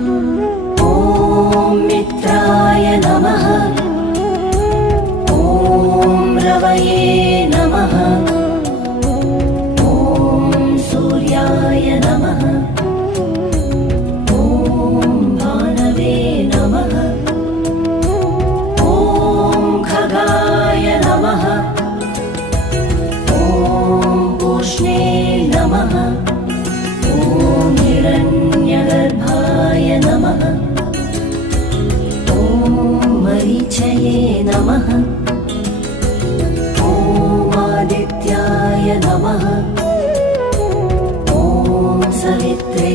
ॐ मित्राय नमः। ॐ रवये नमः। ॐ सूर्याय नमः। ॐ भानवे नमः। ॐ खगाय नमः। ॐ पूष्णे नमः। ॐ हिरण्यगर्भाय नमः। ॐ मरीचये नमः। ॐ आदित्याय नमः। ॐ सवित्रे